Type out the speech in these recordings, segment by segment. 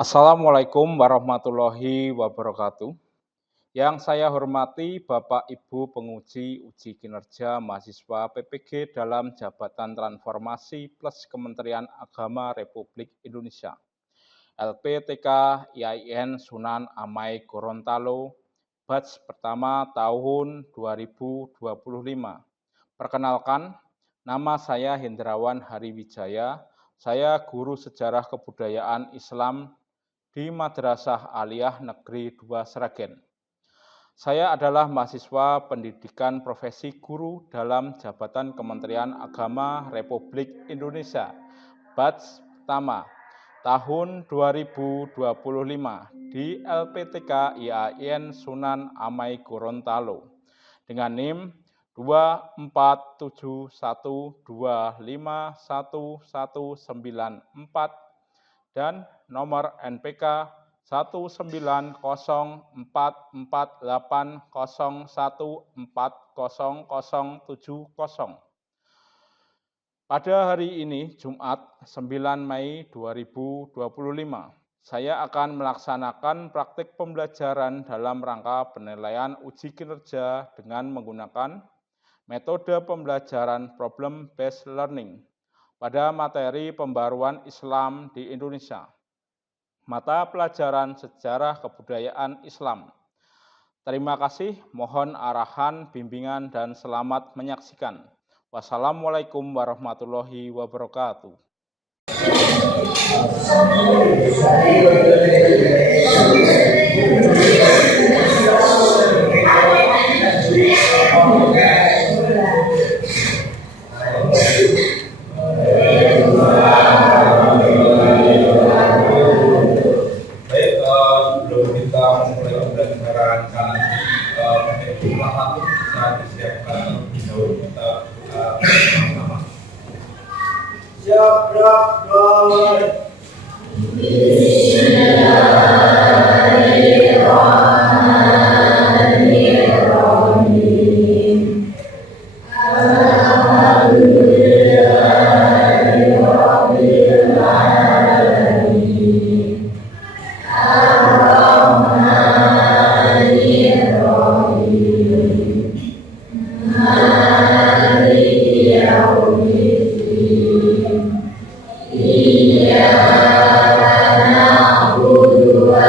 Assalamualaikum warahmatullahi wabarakatuh. Yang saya hormati Bapak Ibu penguji uji kinerja mahasiswa PPG dalam Jabatan Transformasi plus Kementerian Agama Republik Indonesia. LPTK IAIN Sunan Amai Gorontalo, batch pertama tahun 2025. Perkenalkan, nama saya Hendrawan Hariwijaya. Saya guru sejarah kebudayaan Islam di Madrasah Aliyah Negeri 2 Sragen. Saya adalah mahasiswa pendidikan profesi guru dalam Jabatan Kementerian Agama Republik Indonesia, batch pertama tahun 2025 di LPTK IAIN Sunan Amai Gorontalo dengan NIM 247251194 dan nomor NPK 19048014070. Pada hari ini, Jumat 9 Mei 2025, saya akan melaksanakan praktik pembelajaran dalam rangka penilaian uji kinerja dengan menggunakan metode pembelajaran problem-based learning pada materi pembaruan Islam di Indonesia, mata pelajaran sejarah kebudayaan Islam. Terima kasih, mohon arahan, bimbingan, dan selamat menyaksikan. Wassalamualaikum warahmatullahi wabarakatuh. Sebelum kita memulai pembelajaran kali ini, patut bisa disiapkan jauh kita bersama-sama. Siap, gerak, mulai. Iya, karena aku dua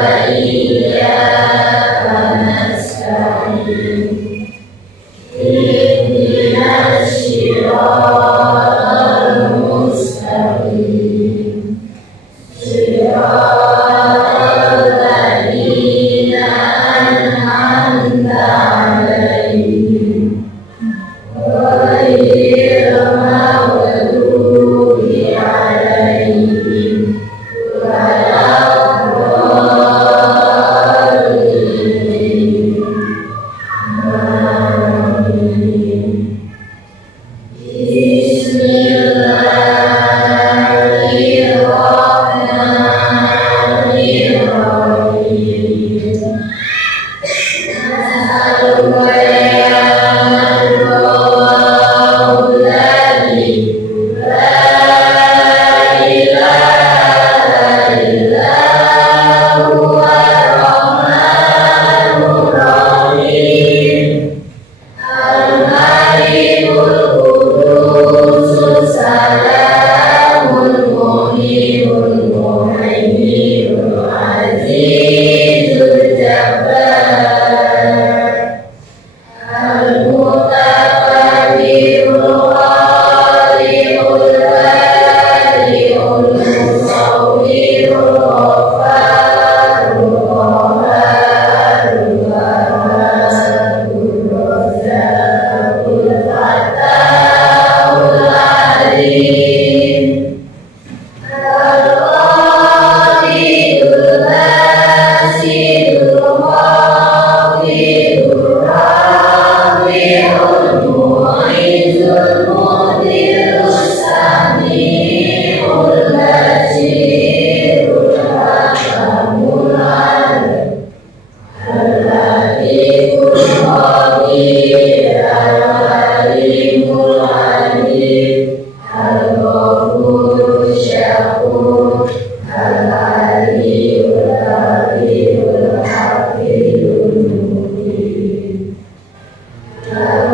Selama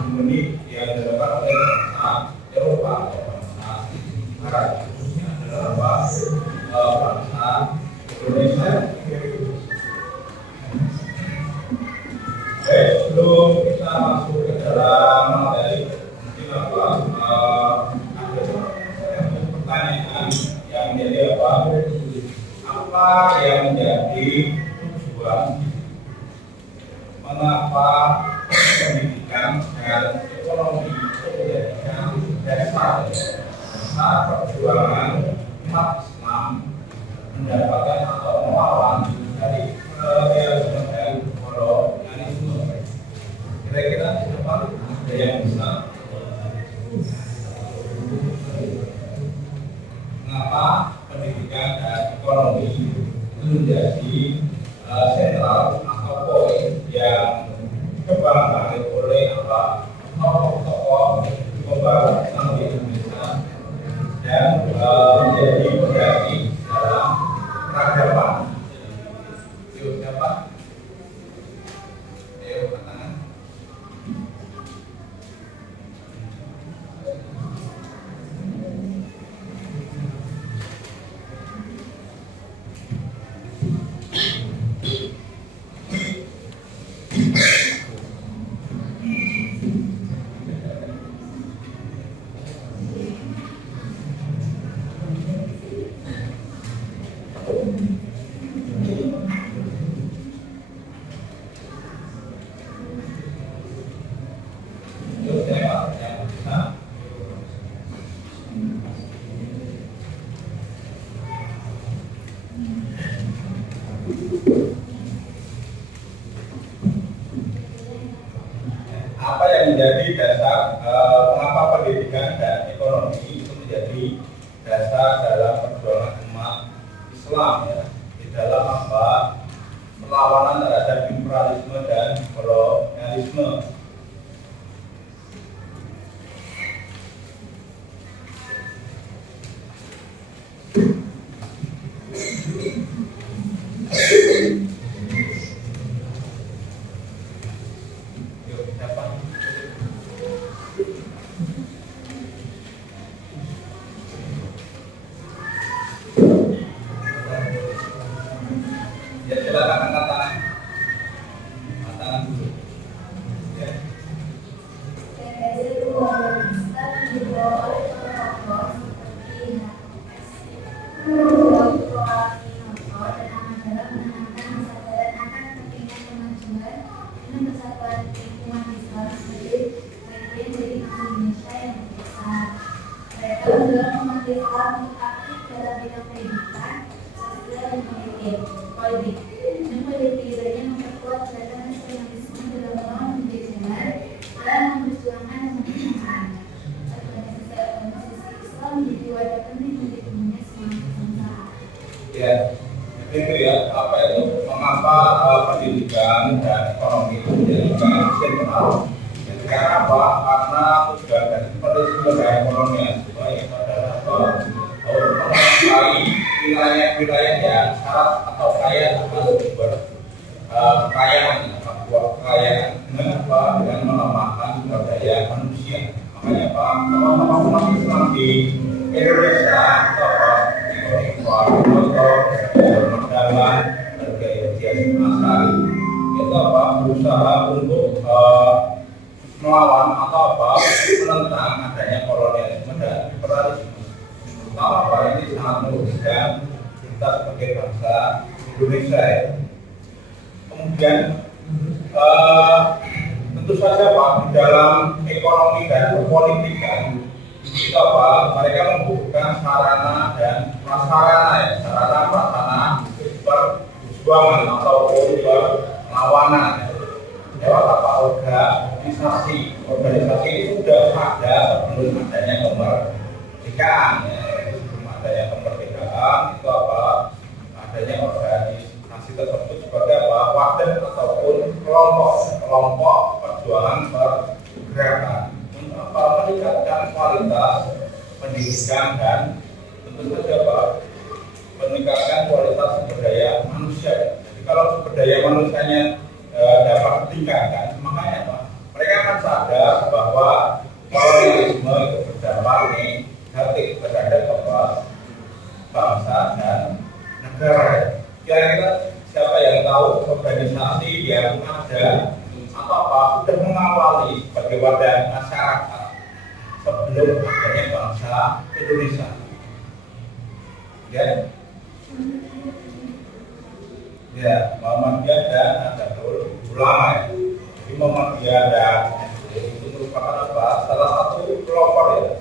7 menit yang dilakukan oleh bangsa Eropa atau bangsa Barat, khususnya adalah bangsa Indonesia. Baik, sebelum kita masuk ke dalam materi, mungkin ada pertanyaan yang menjadi apa yang menjadi tujuan mengapa pendidikan dan ekonomi itu menjadikan dasar perjuangan umat Islam mendapatkan atau melawan dari kolonialisme dan kolonialisme. Kira-kira siapa ada yang bisa? Mengapa pendidikan dan ekonomi itu menjadi sentral atau poin yang dikembangkan oleh tokoh-tokoh pembangunan Islam di Indonesia dan menjadi fondasi dalam peradaban. Yuk, siapa? Ayo, tangan. Apa yang menjadi dasar mengapa pendidikan dan ekonomi itu menjadi dasar dalam perjuangan umat Islam ya, di dalam perlawanan terhadap imperialisme dan kolonialisme. Ya, silakan angkat tangan. Angkat tangan dulu. Ya. Ya, itu ya, apa itu mengapa pendidikan dan ekonomi itu menjadi sentral. Karena apa? Karena tujuan dari pendidikan dan ekonomi itu adalah menguasai wilayah-wilayah yang syarat atau kaya akan sumber kekayaan dengan melemahkan sumber daya manusia. Makanya Pak, teman-teman Islam di Indonesia permodalan bergaya Asari itu berusaha untuk melawan atau menentang adanya kolonialisme dan imperialisme. Terutama ini sangat merugikan kita sebagai bangsa Indonesia ya. Kemudian tentu saja Pak, di dalam ekonomi dan politikan itu mereka membutuhkan sarana dan prasarana perjuangan ataupun perlawanan lewat organisasi itu sudah ada sebelum adanya kemerdekaan ya. Sebelum adanya kemerdekaan itu adanya organisasi tersebut sebagai wadah ataupun kelompok perjuangan pergerakan meningkatkan kualitas pendidikan dan tentu saja meningkatkan kualitas sumber daya manusia. Jadi kalau sumber daya manusianya dapat ditingkatkan, makanya mereka akan sadar bahwa tahu organisasi yang ada atau apa sudah mengawali sebagai wadah masyarakat sebelum adanya bangsa Indonesia. Ya, Muhammadiyah dan Nahdlatul Ulama itu. Jadi Muhammadiyah dan itu merupakan apa? Salah satu pelopor ya.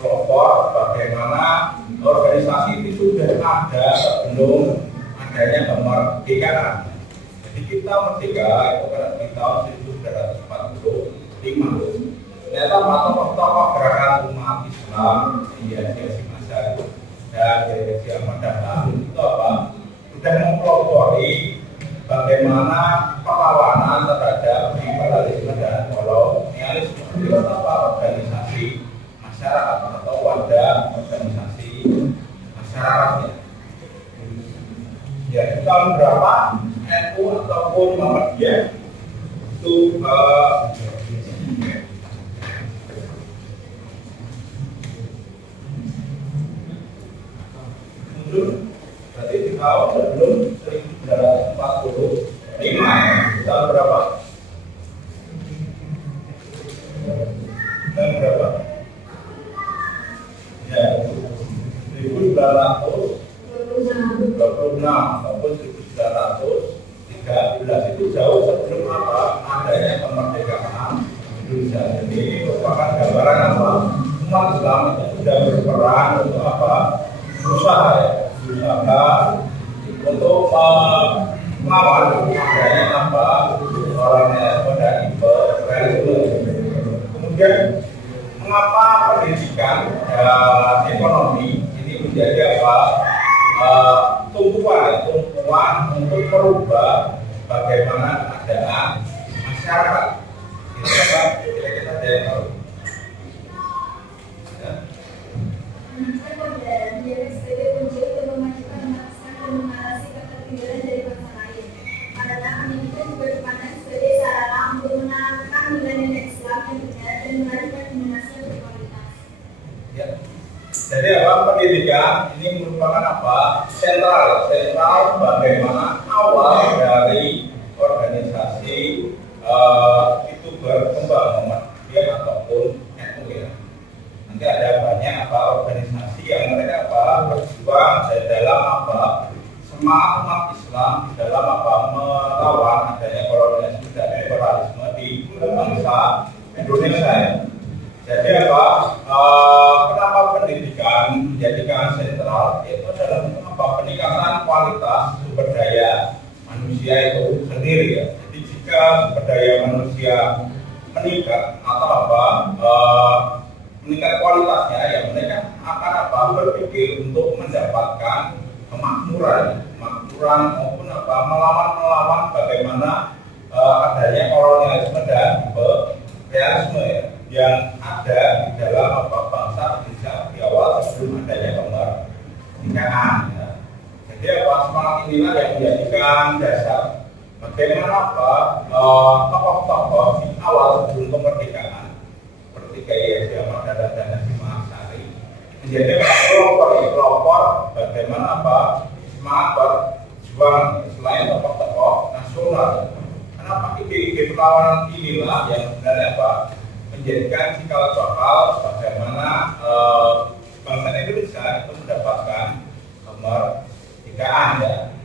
Pelopor bagaimana organisasi itu sudah ada sebelum adanya kemerdekaan. Jadi kita merdeka itu kan di tahun 1945. Ternyata tokoh-tokoh gerakan umat Islam di Asia Masa dan di Ahmad Dahlan itu apa? Sudah mempelopori bagaimana perlawanan terhadap imperialisme dan kolonialisme. Itu apa? Organisasi masyarakat atau wadah organisasi masyarakatnya. Ya, di tahun berapa NU ataupun Muhammadiyah itu muncul berarti di tahun sebelum 1945 tahun berapa? Tahun berapa? Ya, 1926 ataupun 1913 itu jauh sebelum apa? Adanya kemerdekaan Indonesia. Jadi ini merupakan gambaran apa? Umat Islam itu sudah berperan untuk apa? Berusaha untuk melawan adanya apa? Orangnya pada imperialisme. Kemudian mengapa pendidikan dan ekonomi ini menjadi apa? Tumpuan untuk merubah bagaimana keadaan masyarakat. Kita ada yang tahu. Jadi apa pendidikan ini merupakan apa? Sentral bagaimana awal dari organisasi itu berkembang Muhammadiyah ataupun NU ya. Nanti ada banyak apa organisasi yang mereka apa berjuang dalam apa semangat umat Islam dalam apa melawan adanya kolonialisme dan imperialisme di bangsa Indonesia ya. Jadi apa? Kenapa pendidikan menjadikan sentral? Itu adalah apa? Peningkatan kualitas sumber daya manusia itu sendiri ya. Jadi jika sumber daya manusia meningkat atau apa? Meningkat kualitasnya ya mereka akan apa? Berpikir untuk mendapatkan kemakmuran maupun apa? Melawan bagaimana adanya kolonialisme dan imperialisme ya. Yang ada di dalam apa bangsa Indonesia di awal sebelum adanya kemerdekaan. Ya. Jadi apa semangat inilah yang menjadikan dasar bagaimana apa tokoh-tokoh di awal sebelum kemerdekaan seperti Kiai Haji Ahmad Dahlan dan Hasyim Asy'ari menjadi pelopor bagaimana apa semangat berjuang selain tokoh-tokoh nasional. Kenapa ide-ide perlawanan inilah yang sebenarnya apa menjadikan cikal bakal bagaimana bangsa Indonesia itu mendapatkan kemerdekaan ya.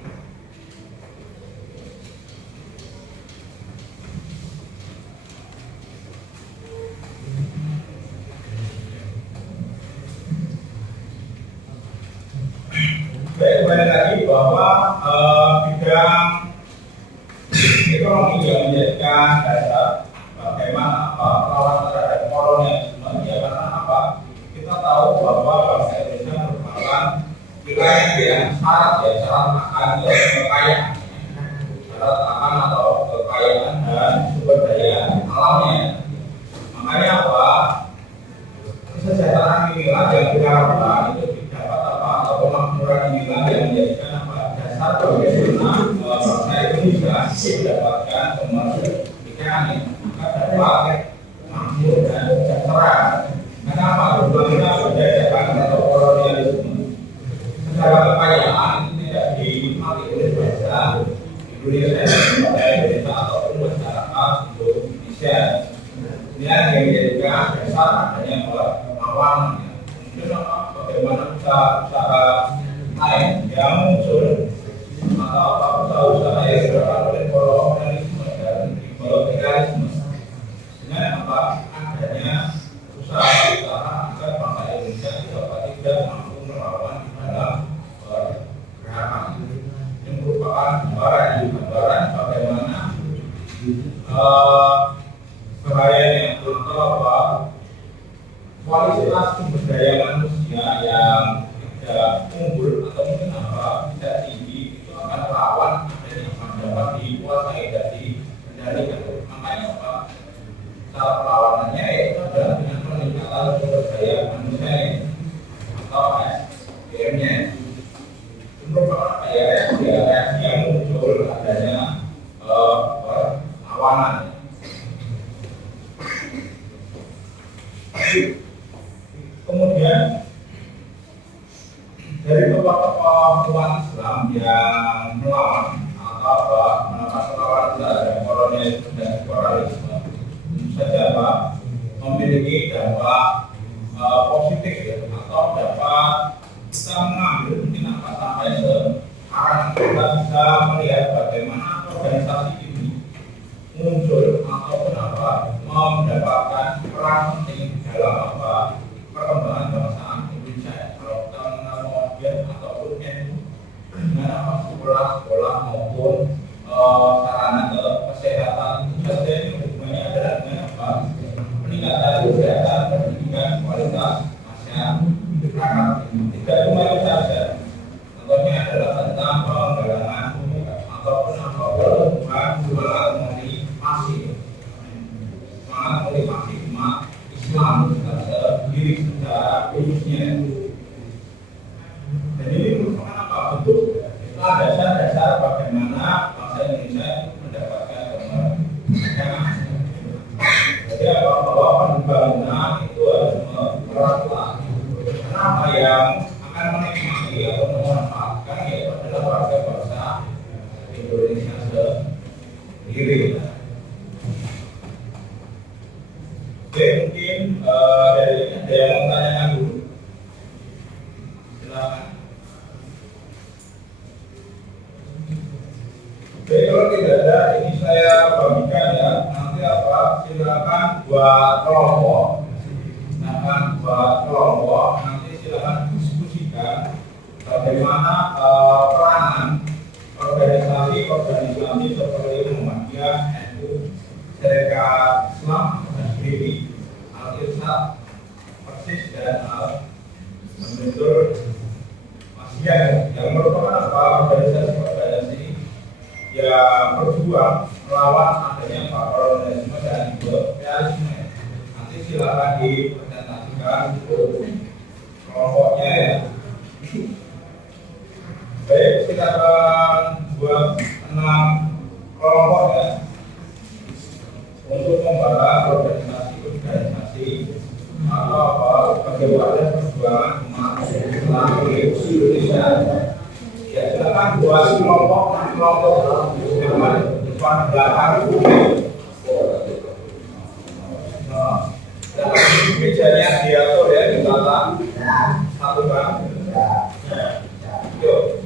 Baik, kembali lagi bahwa bidang ekonomi yang menjadikan dasar bagaimana perlawanan terhadap kolonialisme ya karena apa? Kita tahu bahwa bangsa Indonesia merupakan wilayah yang syarat akan kekayaan, syarat akan atau kekayaan dan sumber daya alamnya. Makanya apa? Kesejahteraan inilah yang diharapkan itu didapat apa? Atau kemakmuran inilah yang menjadikan apa? Dasar bagaimana bangsa Indonesia mendapatkan kemerdekaan ini. Dapat makmur dan sejahtera. Kenapa? Berbeda berdasarkan atau kolonialisme. Secara kekayaan itu tidak dinikmati oleh bangsa Indonesia. lawan. Kemudian bagaimana usaha lain yang muncul atau usaha yang dilakukan oleh kolonialisme dan kolonialisme dengan adanya usaha agar bangsa Indonesia tidak mampu melawan dalam gerakan. Ini merupakan gambaran bagaimana bahayanya atau kualitas sumber daya manusia yang tidak unggul atau mungkin tidak tinggi itu akan rawan adanya dapat dikuasai dan dikendalikan. Makanya cara perlawanannya yaitu adalah dengan peningkatan sumber daya manusia atau SDM-nya. Itu merupakan reaksi yang muncul adanya perlawanan. Kemudian dari tokoh-tokoh umat Islam yang melawan atau melawan terhadap kolonialisme dan kolonialisme saja memiliki dampak positif ya, atau dapat kita mengambil mungkin sampai sekarang kita bisa melihat bagaimana organisasi ini muncul ataupun mendapatkan peran penting dalam perkembangan bangsa Indonesia. Kalau kita mengenal Muhammadiyah ataupun NU dengan sekolah maupun sarana kesehatan itu saja ini hubungannya adalah dengan peningkatan kesehatan pendidikan kualitas masyarakat. Tidak cuma itu saja, contohnya adalah tentang penggalangan ataupun pertumbuhan semangat motivasi umat Islam sendiri secara khususnya. Dan ini merupakan bentuk dasar-dasar bagaimana bangsa Indonesia mendapatkan kemerdekaan. Jadi bahwa pembangunan itu harus merata. Kenapa yang akan menikmati atau memanfaatkan yaitu adalah warga bangsa Indonesia sendiri. Oke, mungkin dari ini ada yang mau tanyakan dulu. Silakan. Oke, kalau tidak ada, ini saya bagikan ya. Nanti silakan buat kelompok. Nanti silakan diskusikan bagaimana peranan organisasi seperti Muhammadiyah, NU, Serikat Islam, Sendiri, Al-Irsyad, Persis dan Al-Mendur Masyiah yang merupakan organisasi yang berjuang melawan adanya kolonialisme dan imperialisme. Nanti silakan dipresentasikan kelompoknya ya. Baik, silakan buat 6 kelompok ya untuk membahas organisasi atau bagaimana perjuangan umat Islam di Indonesia. Ya, silakan buat kelompok depan belakang. Mejanya diatur ya, ditata satu kan. Yuk.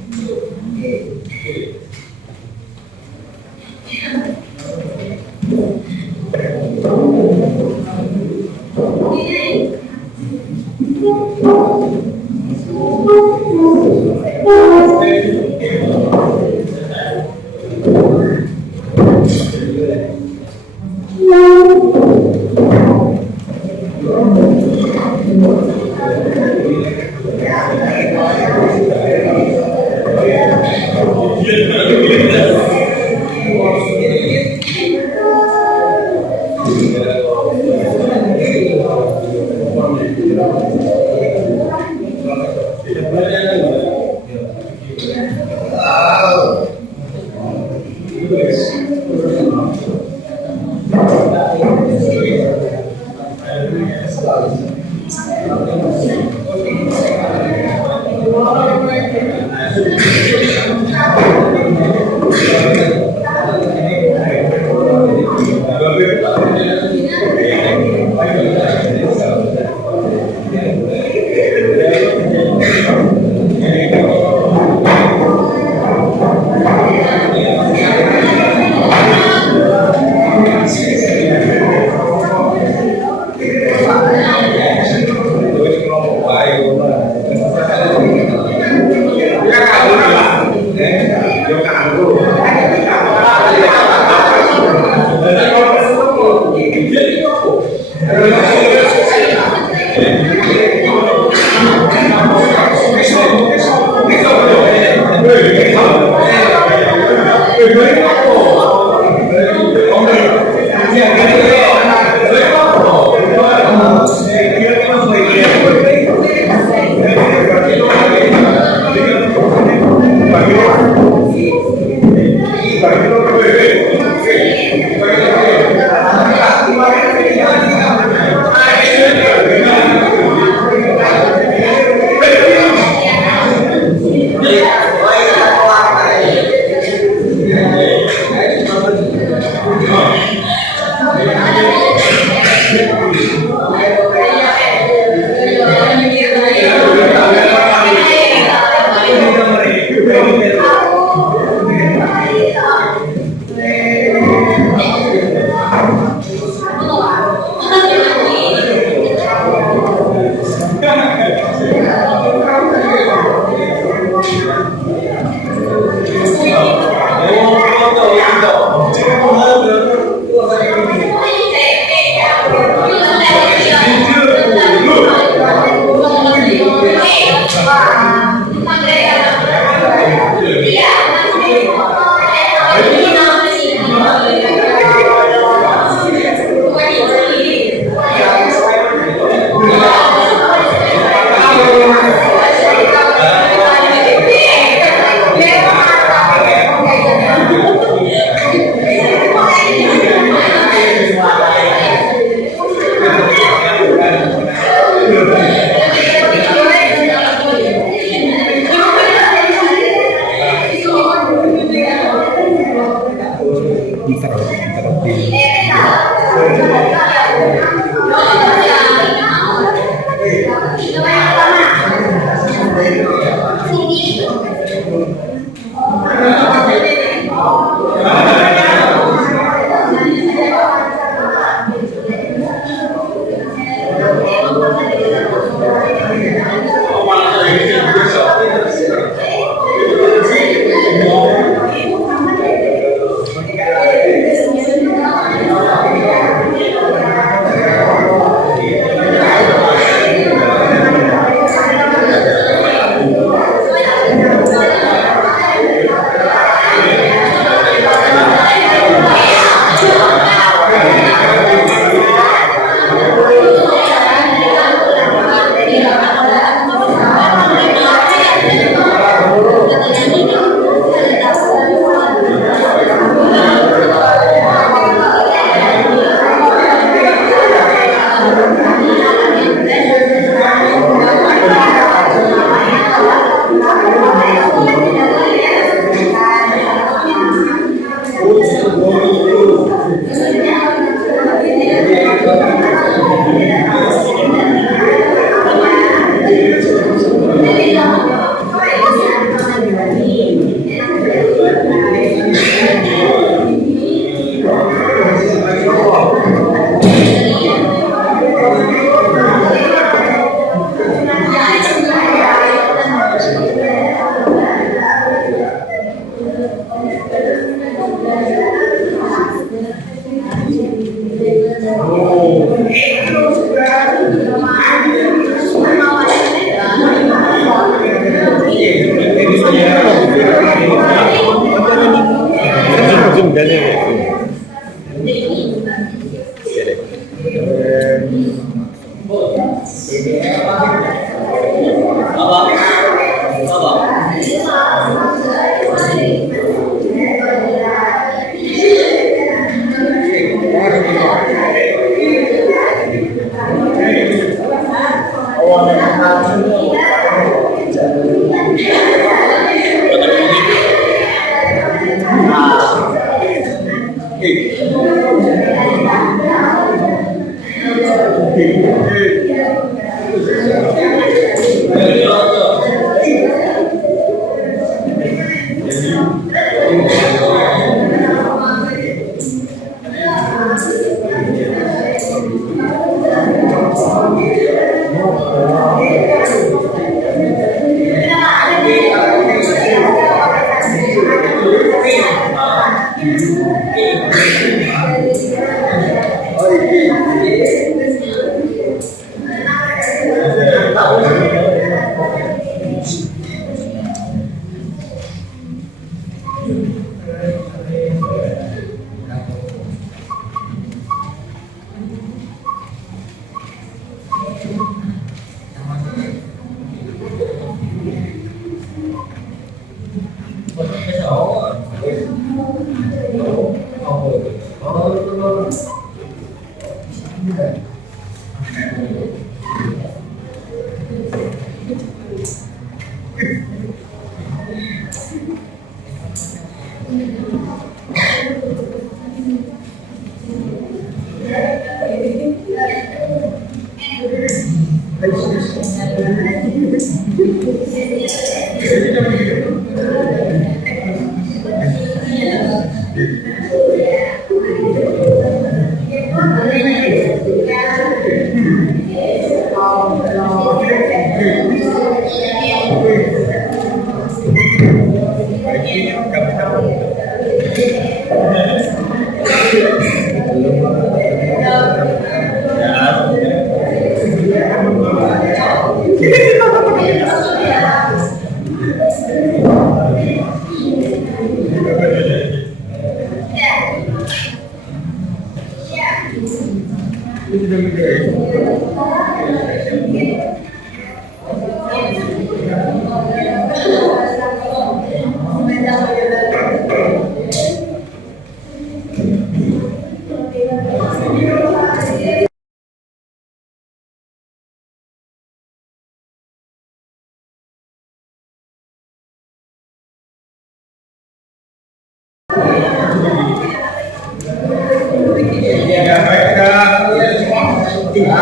Terima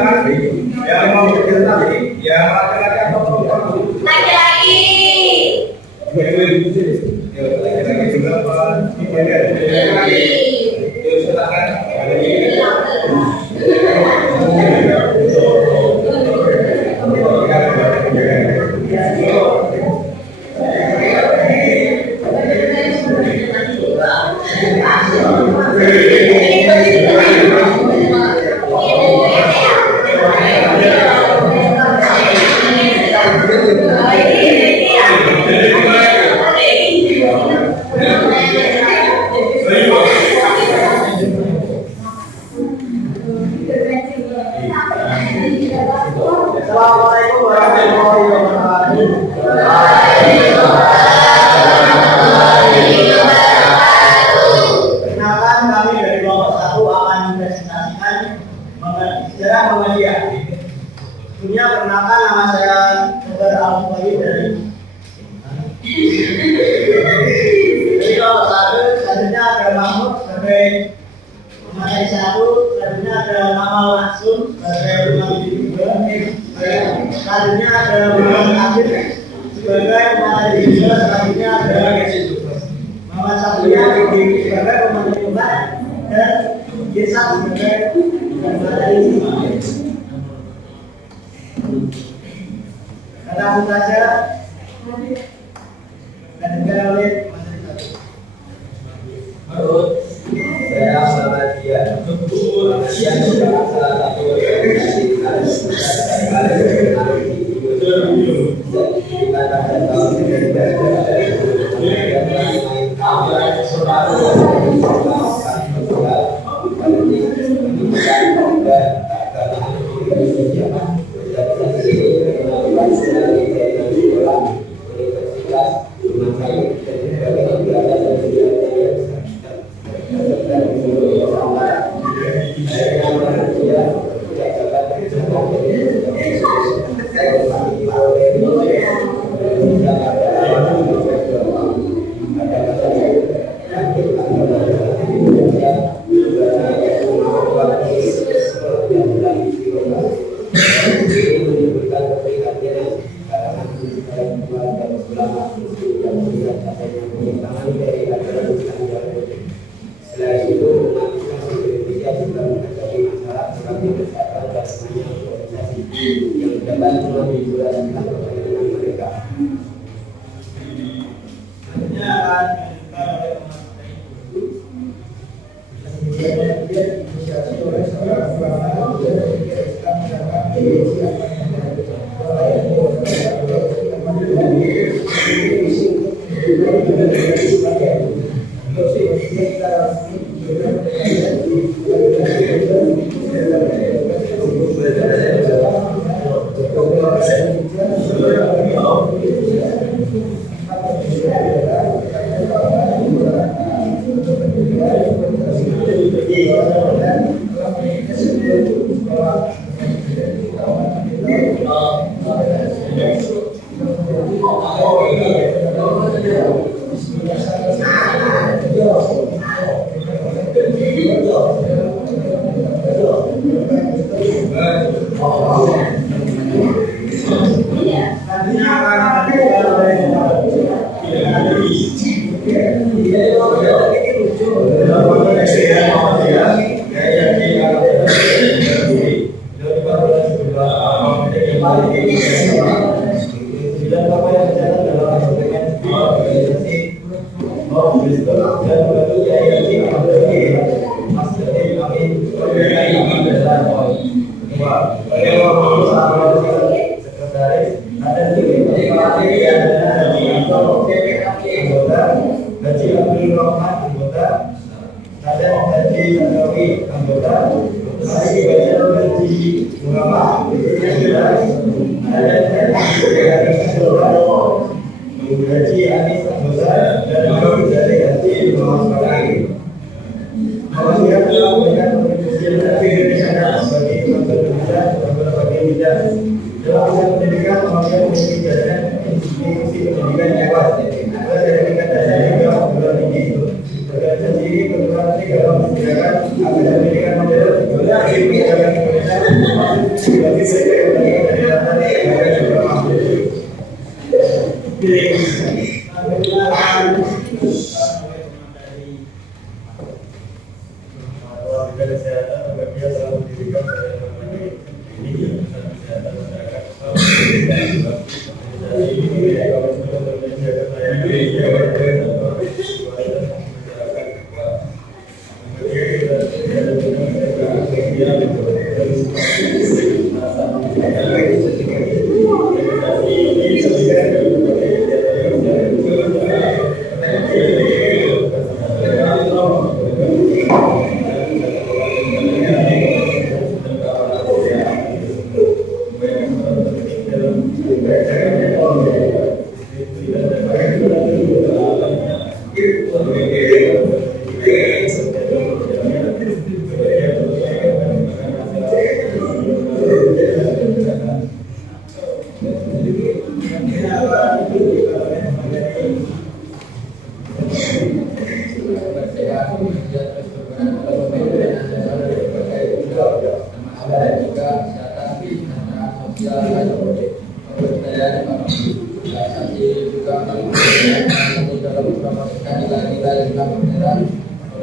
kasih. Yang mau bercerita ini, yang laki-laki atau perempuan? Laki-laki. Laki-laki juga Pak. Laki-laki. Yuk silakan. Assalamualaikum warahmatullahi wabarakatuh. Perkenalkan, kami dari kelompok 1 akan mempresentasikan mengenai sejarah Muhammadiyah. Sebelumnya perkenalkan, nama saya Dr. Al-Mubayi dari kelompok 1. Selanjutnya ada Mahmud sebagai materi 1. Selanjutnya ada nama langsung sebagai selanjutnya ada Muhammad Abid sebagai materi 2. Selanjutnya ada Muhammad Sabria sebagai pemateri 4 dan Yesa sebagai materi 5. Kata saja dan juga oleh materi 1. Menurut saya Muhammadiyah merupakan salah satu organisasi pada tahun 3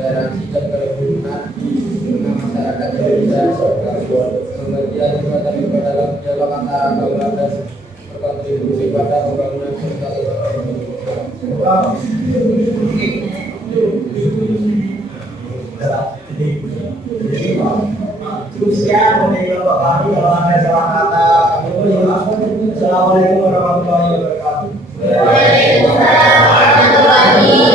toleransi dan kerukunan di tengah masyarakat Indonesia, pengertian terlibat dalam dialog antara agama dan berkontribusi pada pembangunan sosial ekonomi. Cukup sekian dari Bapak kami. Kalau ada salah kata kami mohon maaf. Assalamualaikum warahmatullahi wabarakatuh. Waalaikumsalam warahmatullahi wabarakatuh.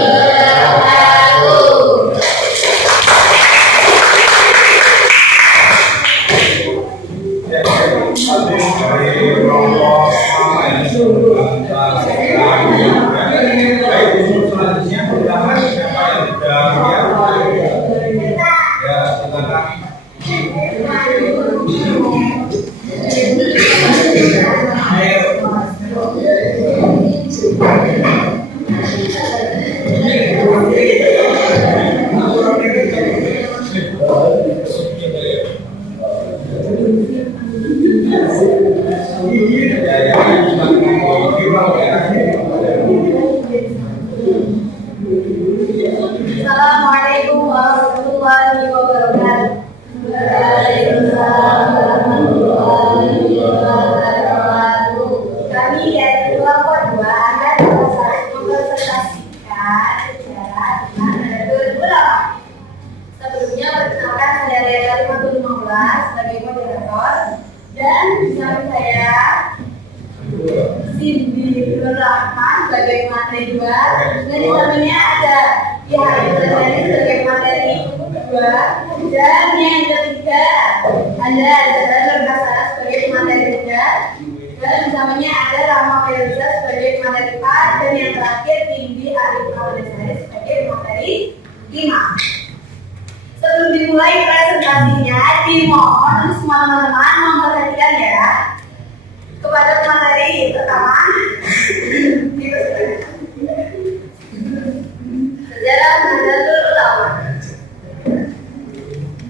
Assalamualaikum warahmatullahi wabarakatuh. Waalaikumsalam warahmatullahi wabarakatuh. Kami dari kelompok 2 akan mempresentasikan sejarah tentang Nahdlatul Ulama. Sebelumnya perkenalkan saya Lela 515 sebagai moderator dan bersama saya Cindy Nur Rahman sebagai materi 2 dan di sampingnya ada Yahya Sadari sebagai materi 2 dan yang ketiga ada Zara Nur Hasana sebagai materi 3 dan di sampingnya ada Rama Feruza sebagai materi 4 dan yang terakhir Cindy Arif Awalisari sebagai materi 5. Sebelum dimulai presentasinya, dimohon semua teman-teman memperhatikan ya kepada materi pertama sejarah Nahdlatul Ulama.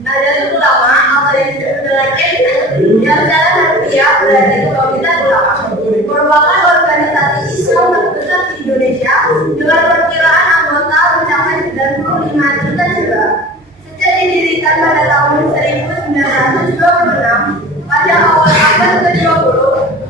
Nahdlatul Ulama atau yang disebut dengan NU yang secara harfiah berarti Kebangkitan Ulama merupakan organisasi Islam terbesar di Indonesia dengan perkiraan anggota mencapai 95 juta jiwa. Sejak didirikan pada tahun 1926 pada awal abad ke-20,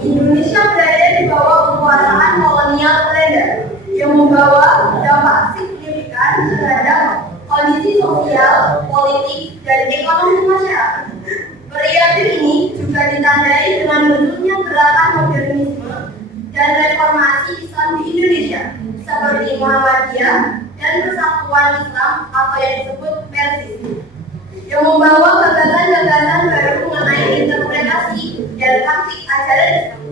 Indonesia berada di bawah kekuasaan kolonial Belanda yang membawa dampak signifikan terhadap kondisi sosial, politik, dan ekonomi masyarakat. Periode ini juga ditandai dengan munculnya gerakan modernisme dan reformasi Islam di Indonesia seperti Muhammadiyah dan Persatuan Islam atau yang disebut Persis, yang membawa gagasan-gagasan baru mengenai interpretasi dan praktik ajaran Islam.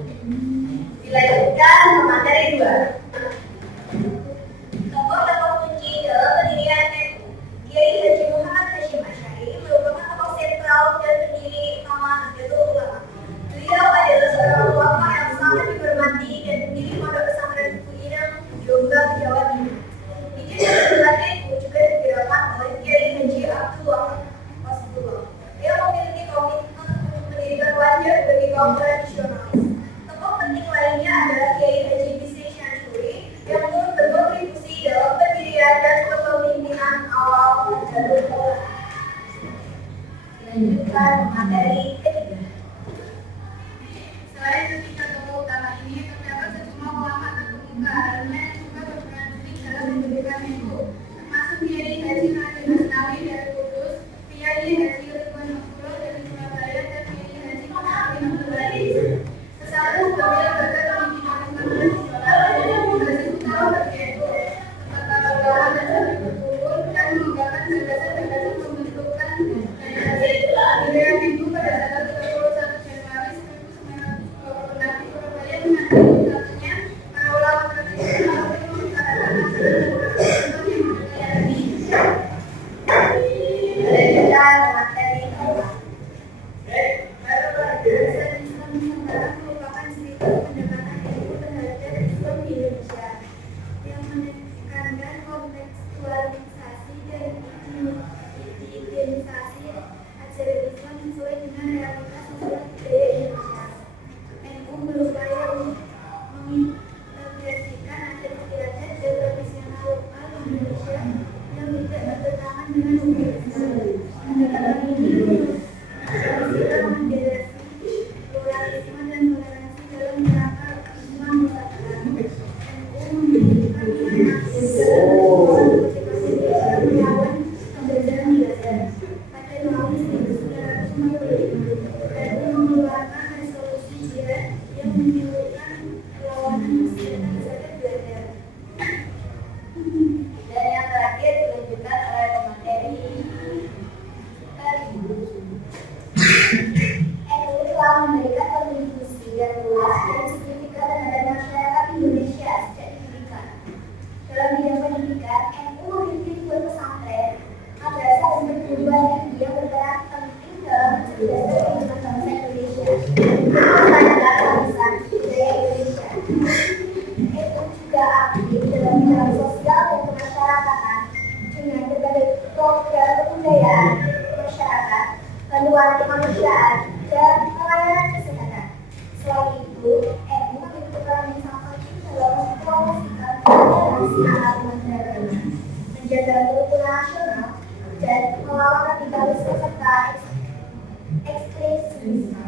Dilanjutkan ke materi 2. Tokoh-tokoh kunci dalam pendirian NU, Kiai Haji Muhammad Hashim Asy'ari merupakan tokoh sentral dan pendiri utama Nahdlatul Ulama. Beliau adalah seorang ulama yang sangat dihormati dan pendiri Pondok Pesantren Buku Ireng, Jombang, Jawa Timur. Ide dan gerakan NU juga digerakkan oleh Kiai Haji Abdul Wahab Wasbullah. Dia memiliki komitmen untuk mendirikan wajah bagi kaum tradisionalis. Tokoh penting lainnya adalah Kiai Haji Bisri Syamsuri yang turut berkontribusi dalam pendirian dan kepemimpinan awal Nahdlatul Ulama. Lanjutkan materi ketiga. Selain ketiga tokoh utama ini, terdapat sejumlah ulama terkemuka lainnya yang juga berperan penting dalam mendirikan NU, termasuk Kiai Haji Nadim Asnawi dari Kudus, Kiai Haji Ridwan Abdullah dari Surabaya, dan Kiai realitas masalah budaya Indonesia. NU berupaya untuk mengintegrasikan adat istiadat dan tradisional lokal Indonesia yang tidak bertentangan dengan hukum Islam. Pendekatan ini memfasilitasi pluralisme dan toleransi dalam kerangka Islam Nusantara. NU memiliki melawan pembedahan Gaza pada tahun 1945 dan mengeluarkan resolusi jihad yang menyebutkan perlawanan senjata terhadap Belanda. Dan yang terakhir dilanjutkan oleh pemateri NU telah memberikan kontribusi yang luas dan signifikan terhadap masyarakat Indonesia sejak didirikan. Dalam bidang pendidikan, NU memiliki 2 pesantren, madrasah dan perguruan tinggi yang berperan penting dalam mencerdaskan kehidupan bangsa Indonesia dan melestarikan warisan budaya Indonesia. NU juga aktif dalam bidang sosial dan kemasyarakatan dengan berbagai program kebudayaan, masyarakat, bantuan kemanusiaan, dan pelayanan kesehatan. Selain itu, NU memiliki peran yang sangat penting dalam mempromosikan toleransi antaragama, menjaga kerukunan nasional, dan melawan radikalisme serta ekstremisme.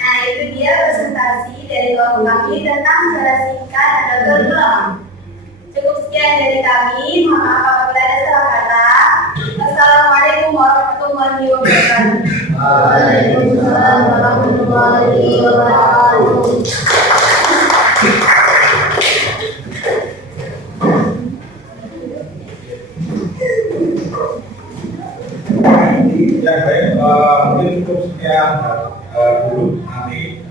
Nah, itu dia presentasi dari kelompok kami tentang sejarah singkat dan bergelam. Cukup sekian dari kami. Mohon maaf apabila ada salah kata. Wassalamualaikum warahmatullahi wabarakatuh. Waalaikumsalam warahmatullahi wabarakatuh. Ya baik, mungkin cukup sekian dulu. Nanti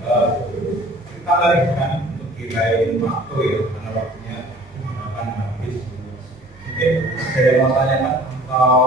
kita lanjutkan untuk di lain waktu ya, karena waktunya akan habis. Mungkin ada yang mau tanyakan atau